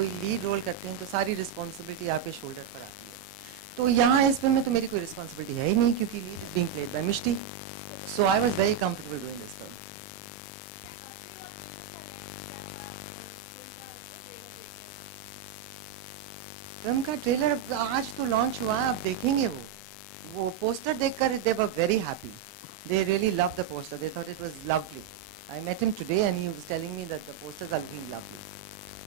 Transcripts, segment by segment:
कोई lead role करते हैं तो सारी रिस्पॉन्सिबिलिटी आपके शोल्डर पर आती है। तो यहाँ इस फिल्म में तो मेरी कोई रिस्पॉन्सिबिलिटी है ही नहीं, क्योंकि lead is being played by Mishti, so I was very comfortable doing this film. Film का ट्रेलर आज तो लॉन्च हुआ है, आप देखेंगे वो पोस्टर देखकर they were very happy, they really love the poster, they thought it was lovely. I met him today and he was telling me that the posters are looking lovely.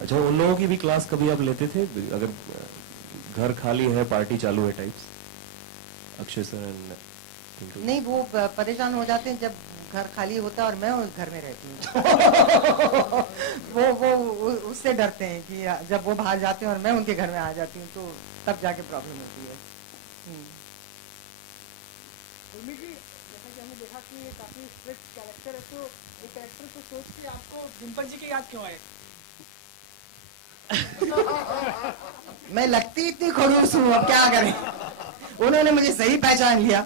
अच्छा, उन लोगों की भी क्लास कभी आप लेते थे, अगर घर खाली है पार्टी चालू है टाइप्स? अक्षय सर नहीं, वो परेशान हो जाते हैं जब घर खाली होता है और मैं उस घर में रहती हूँ। वो उससे डरते हैं कि जब वो बाहर जाते हैं और मैं उनके घर में आ जाती हूँ तो तब जाके प्रॉब्लम होती है। उर्मी जी, जैसा कि हमने देखा कि काफी स्ट्रिक्ट कैरेक्टर है, तो ये कैरेक्टर को सोच के आपको डिम्पल जी के याद क्यों आए? मैं लगती इतनी खड़ूस हूँ, अब क्या करें, उन्होंने मुझे सही पहचान लिया।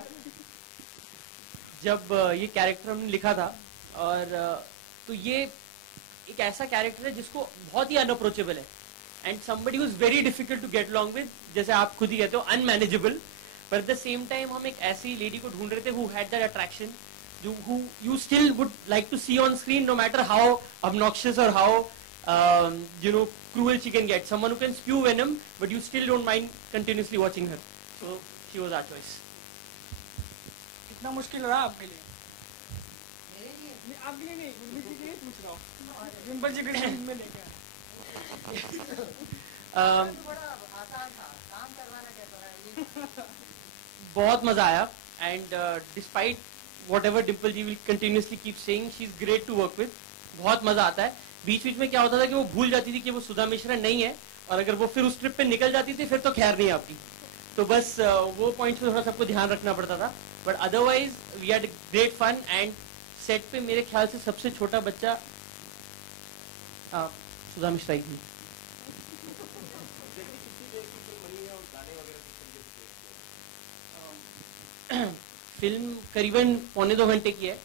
जब ये कैरेक्टर हमने लिखा था, और तो ये एक ऐसा कैरेक्टर है जिसको बहुत ही अनअप्रोचेबल है, and somebody who is very difficult to get along with, जैसे आप खुद ही कहते हो unmanageable, but at the same time हम एक ऐसी लेडी को ढूंढ रहे थे हु हैड दैट अट्रैक्शन, जो who you still would like to see on screen, no matter how obnoxious or how cruel she can get, someone who can spew venom but you still don't mind continuously watching her, so she was our choice. कितना मुश्किल रहा आपके लिए? आपके लिए नहीं, उर्मी जी के लिए पूछ रहा हूँ, डिम्पल जी के लिए में लेके बहुत मजा आया, and despite whatever Dimple ji will continuously keep saying, she's great to work with, बहुत मजा आता है। बीच बीच में क्या होता था कि वो भूल जाती थी कि वो सुधा मिश्रा नहीं है, और अगर वो फिर उस ट्रिप पे निकल जाती थी फिर तो खैर नहीं आती, तो बस वो पॉइंट पे थोड़ा सबको ध्यान रखना पड़ता था, but otherwise we had great fun. And set पे मेरे ख्याल से सबसे छोटा बच्चा सुधा मिश्रा ही थी। फिल्म करीबन 1.25 घंटे की है,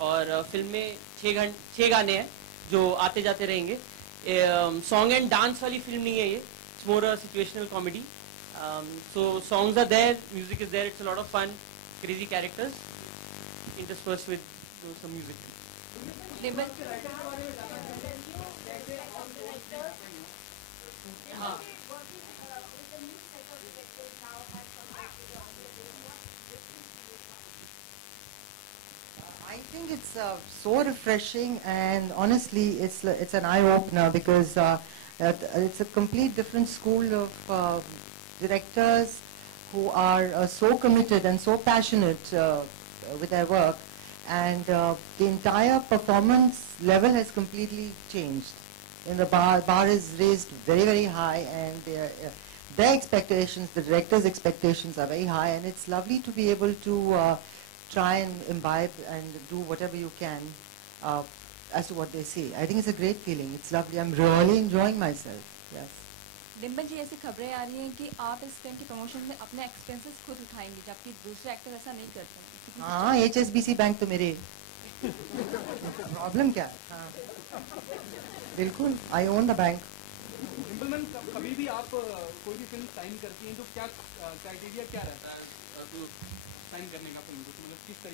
और फिल्म में 6 गाने हैं जो आते जाते रहेंगे। सॉन्ग एंड डांस वाली फिल्म नहीं है ये, it's more a situational comedy, so songs are there, music is there, it's a lot of fun, crazy characters interspersed with some music. I think it's so refreshing, and honestly, it's an eye opener, because it's a complete different school of directors who are so committed and so passionate with their work, and the entire performance level has completely changed. And the bar is raised very, very high, and their expectations, the director's expectations are very high, and it's lovely to be able to try and imbibe and do whatever you can as to what they say. I think it's a great feeling. It's lovely. I'm really enjoying myself. Yes. Dimple ji, ऐसी खबरें आ रही हैं कि आप इस film के promotion में अपने एक्सपेंसेस खुद उठाएंगे, जबकि दूसरे एक्टर ऐसा नहीं करते हैं। हाँ, HSBC बैंक तो मेरे प्रॉब्लम क्या है? हाँ, बिल्कुल, I own the bank. Dimple ma'am, कभी भी आप कोई भी फिल्म साइन करती हैं तो क्या क्राइटेरिया क्या रहता है साइन करने का फिल्म को, मतलब किस तरीके